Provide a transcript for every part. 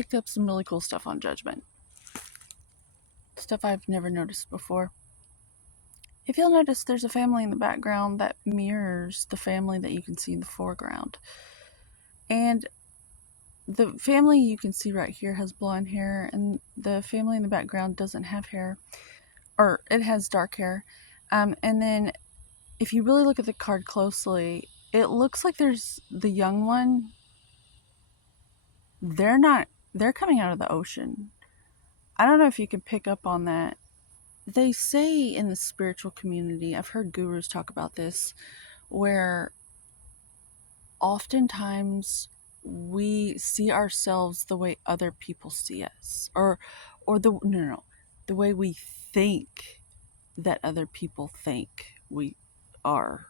picked up some really cool stuff on judgment. Stuff I've never noticed before. If you'll notice, there's a family in the background that mirrors the family that you can see in the foreground. And the family you can see right here has blonde hair, and the family in the background doesn't have hair, or it has dark hair. And then if you really look at the card closely, it looks like there's the young one. They're coming out of the ocean. I don't know if you can pick up on that. They say in the spiritual community, I've heard gurus talk about this, where oftentimes we see ourselves the way other people see us, or the way we think that other people think we are.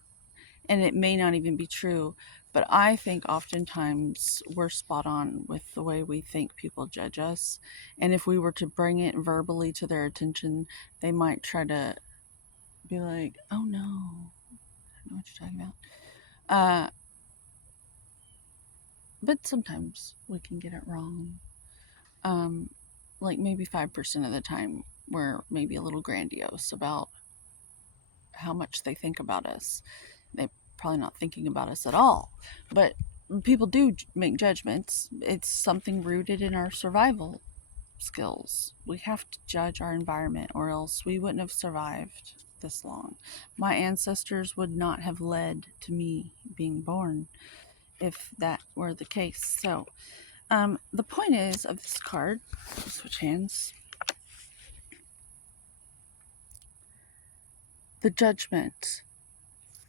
And it may not even be true, but I think oftentimes we're spot on with the way we think people judge us. And if we were to bring it verbally to their attention, they might try to be like, oh no, I know what you're talking about. But sometimes we can get it wrong. Like maybe 5% of the time, we're maybe a little grandiose about how much they think about us. They're probably not thinking about us at all. But people do make judgments. It's something rooted in our survival skills. We have to judge our environment, or else we wouldn't have survived this long. My ancestors would not have led to me being born if that were the case. So, the point is of this card, switch hands, the Judgment.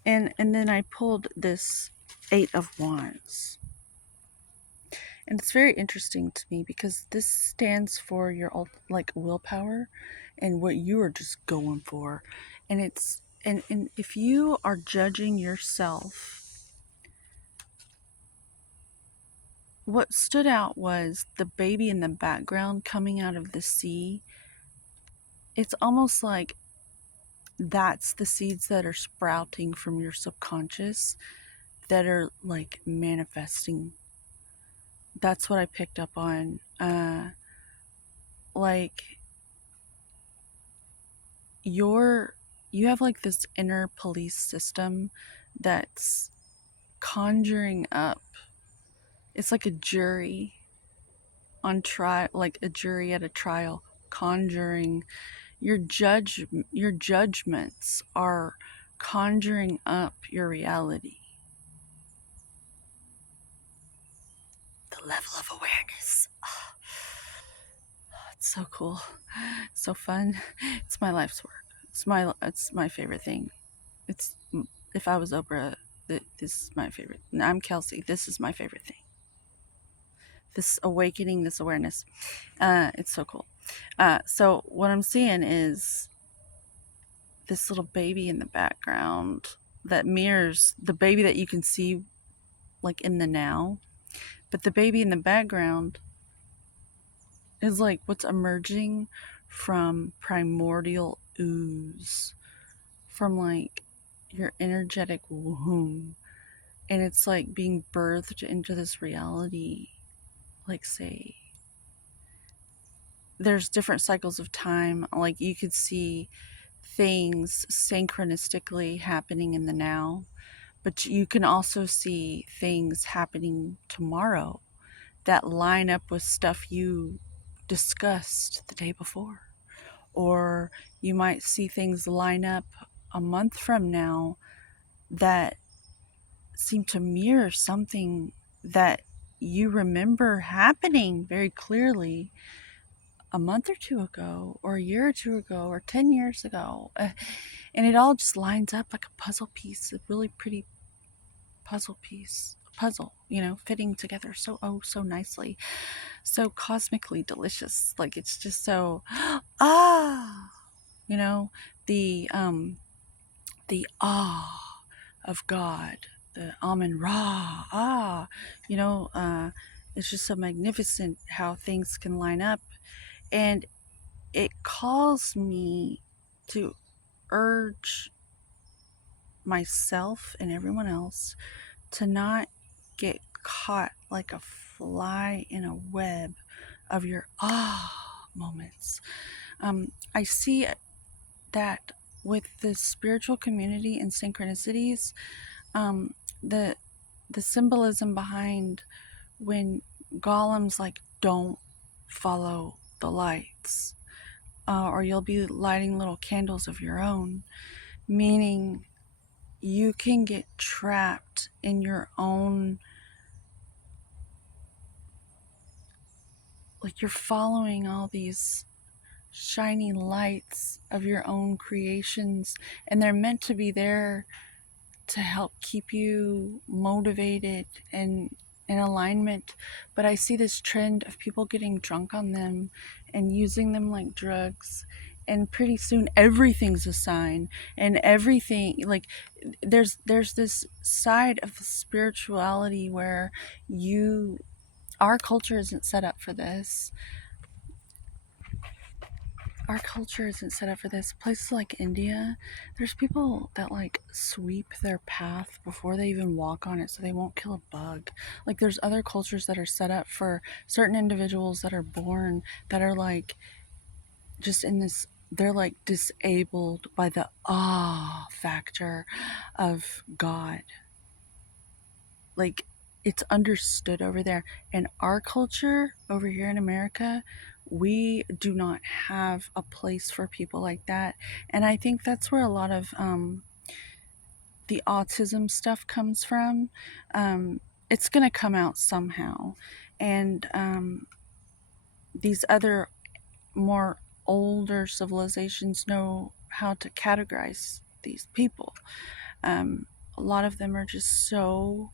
And then I pulled this Eight of Wands. And it's very interesting to me because this stands for your willpower and what you are just going for. And it's and if you are judging yourself, what stood out was the baby in the background coming out of the sea. It's almost like that's the seeds that are sprouting from your subconscious that are like manifesting. That's what I picked up on. Like you have like this inner police system that's conjuring up. It's like a jury on trial, like a jury at a trial, conjuring your judgments are conjuring up your reality. The level of awareness. Oh, it's so cool. It's so fun. It's my life's work. It's my favorite thing. It's if I was Oprah, this is my favorite. I'm Kelsey. This is my favorite thing. This awakening, this awareness. It's so cool. So what I'm seeing is this little baby in the background that mirrors the baby that you can see like in the now. But the baby in the background is like what's emerging from primordial ooze, from like your energetic womb. And it's like being birthed into this reality. Like, say, there's different cycles of time. Like, you could see things synchronistically happening in the now, but you can also see things happening tomorrow that line up with stuff you discussed the day before. Or you might see things line up a month from now that seem to mirror something that you remember happening very clearly a month or two ago, or a year or two ago, or 10 years ago. And it all just lines up like a puzzle piece, a really pretty puzzle piece. Puzzle, fitting together so nicely, so cosmically delicious. Like, it's just so you know the awe of God, the Amen Ra, it's just so magnificent how things can line up. And it calls me to urge myself and everyone else to not get caught like a fly in a web of your moments. I see that with the spiritual community and synchronicities, um, the the symbolism behind when Gollum's like, don't follow the lights, or you'll be lighting little candles of your own, meaning you can get trapped in your own, like you're following all these shiny lights of your own creations, and they're meant to be there to help keep you motivated and in alignment. But I see this trend of people getting drunk on them and using them like drugs, and pretty soon everything's a sign, and everything, like, there's this side of the spirituality where our culture isn't set up for this. Our culture isn't set up for this. Places like India, there's people that like sweep their path before they even walk on it so they won't kill a bug. Like, there's other cultures that are set up for certain individuals that are born that are like just in this, they're like disabled by the factor of God. Like, it's understood over there. In our culture over here in America, we do not have a place for people like that. And I think that's where a lot of the autism stuff comes from. It's going to come out somehow. And these other more older civilizations know how to categorize these people. A lot of them are just so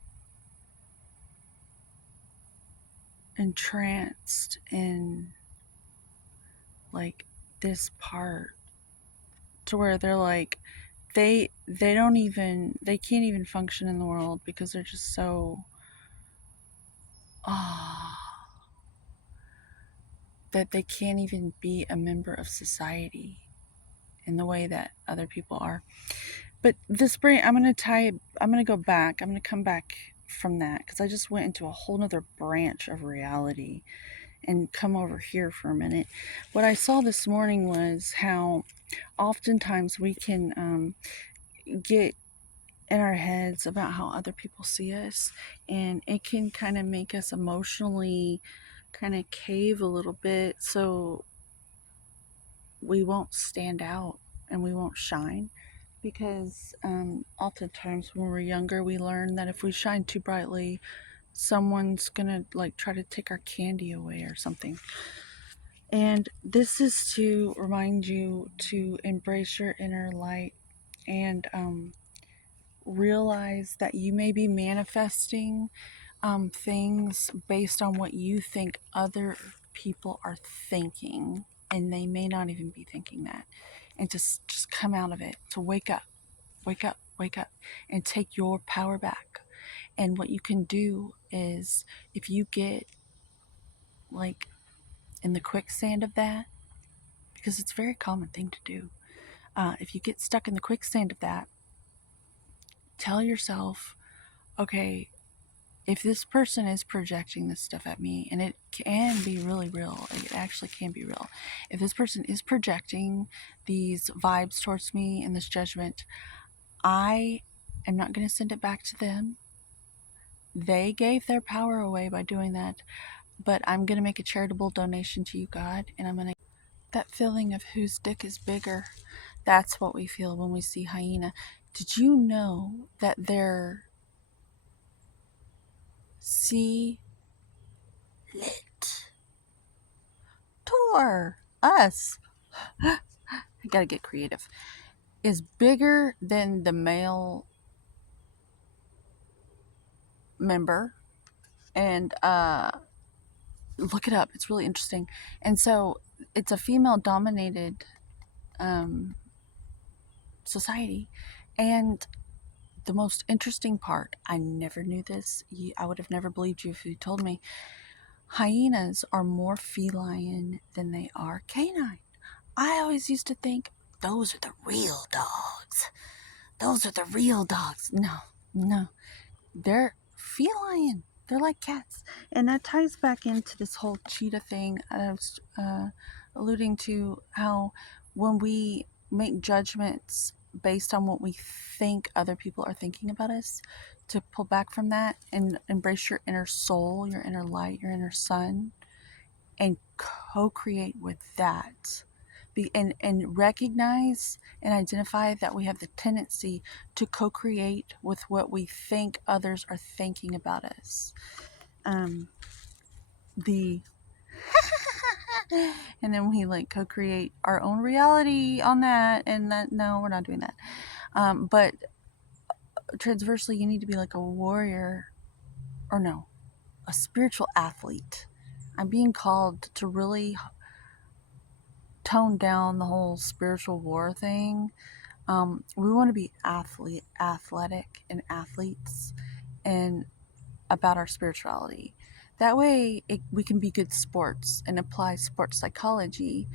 entranced in like this part to where they're like, they can't even function in the world because they're just so that they can't even be a member of society in the way that other people are. But this brain, I'm gonna go back, I'm gonna come back from that because I just went into a whole nother branch of reality and come over here for a minute. What I saw this morning was how oftentimes we can get in our heads about how other people see us, and it can kind of make us emotionally kind of cave a little bit, so we won't stand out and we won't shine. Because oftentimes when we're younger, we learn that if we shine too brightly, someone's gonna like try to take our candy away or something. And this is to remind you to embrace your inner light and realize that you may be manifesting things based on what you think other people are thinking, and they may not even be thinking that. And just come out of it, to wake up, wake up, wake up, and take your power back. And what you can do is, if you get like in the quicksand of that, because it's a very common thing to do, if you get stuck in the quicksand of that, tell yourself, okay, if this person is projecting this stuff at me, and it can be really real, it actually can be real. If this person is projecting these vibes towards me and this judgment, I am not going to send it back to them. They gave their power away by doing that, but I'm going to make a charitable donation to you, God, and I'm going to. That feeling of whose dick is bigger, that's what we feel when we see hyena. Did you know that they're sea lit? Tor, us, I gotta get creative, is bigger than the male member. And look it up, it's really interesting. And so it's a female dominated society. And the most interesting part, I never knew this, I would have never believed you if you told me, hyenas are more feline than they are canine. I always used to think those are the real dogs. Those are the real dogs. No, they're feline. They're like cats. And that ties back into this whole cheetah thing I was alluding to, how when we make judgments based on what we think other people are thinking about us, to pull back from that and embrace your inner soul, your inner light, your inner sun, and co-create with that. And recognize and identify that we have the tendency to co-create with what we think others are thinking about us. The and then we like co-create our own reality on that, and that, no, we're not doing that. But transversely, you need to be like a warrior, or no, a spiritual athlete. I'm being called to really tone down the whole spiritual war thing. We want to be athletic and athletes, and about our spirituality. That way, we can be good sports and apply sports psychology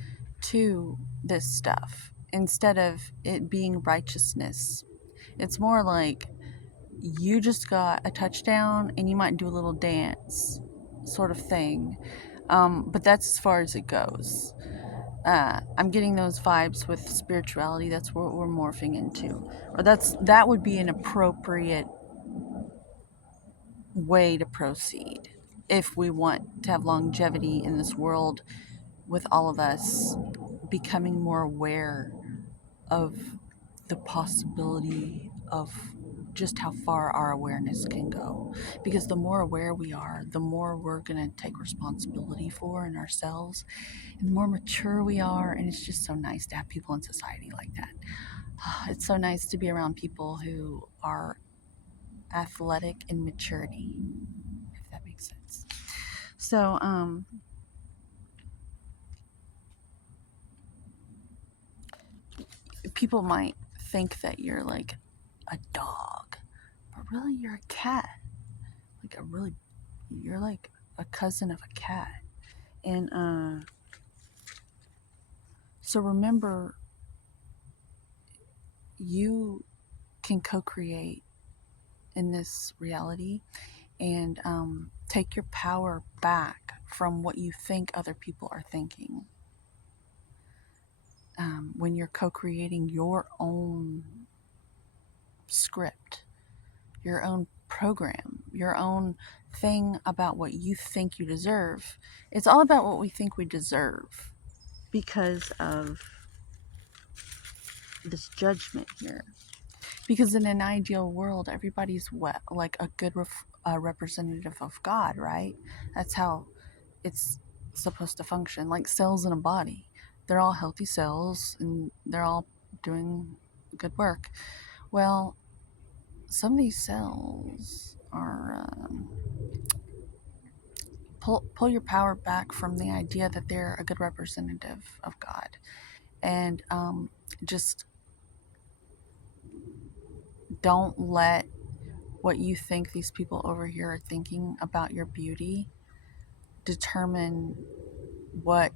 to this stuff instead of it being righteousness. It's more like you just got a touchdown and you might do a little dance sort of thing. But that's as far as it goes. I'm getting those vibes with spirituality. That's what we're morphing into, or that would be an appropriate way to proceed if we want to have longevity in this world, with all of us becoming more aware of the possibility of just how far our awareness can go. Because the more aware we are, the more we're going to take responsibility for in ourselves, and the more mature we are. And it's just so nice to have people in society like that. It's so nice to be around people who are athletic in maturity, if that makes sense. So, people might think that you're like a dog, but really you're a cat. You're like a cousin of a cat. And so remember, you can co-create in this reality, and take your power back from what you think other people are thinking. When you're co-creating your own script, your own program, your own thing about what you think you deserve. It's all about what we think we deserve because of this judgment here. Because in an ideal world, everybody's like a good representative of God, right? That's how it's supposed to function. Like cells in a body, they're all healthy cells and they're all doing good work. Well, some of these cells are pull your power back from the idea that they're a good representative of God, and just don't let what you think these people over here are thinking about your beauty determine what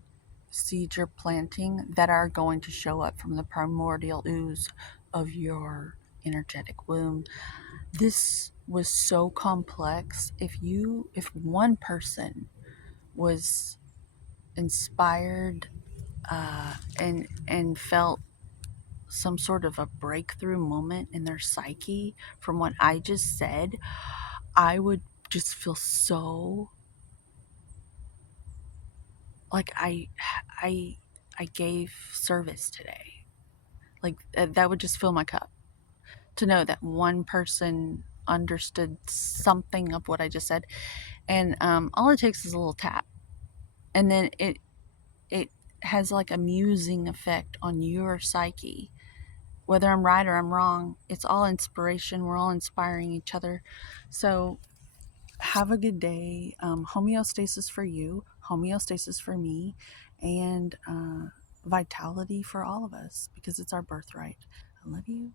seeds you're planting that are going to show up from the primordial ooze of your energetic womb. This was so complex. If one person was inspired and felt some sort of a breakthrough moment in their psyche from what I just said, I would just feel so like I I gave service today. Like that would just fill my cup to know that one person understood something of what I just said, and all it takes is a little tap, and then it has like a musing effect on your psyche. Whether I'm right or I'm wrong, it's all inspiration. We're all inspiring each other. So have a good day. Homeostasis for you, homeostasis for me, and vitality for all of us, because it's our birthright. I love you.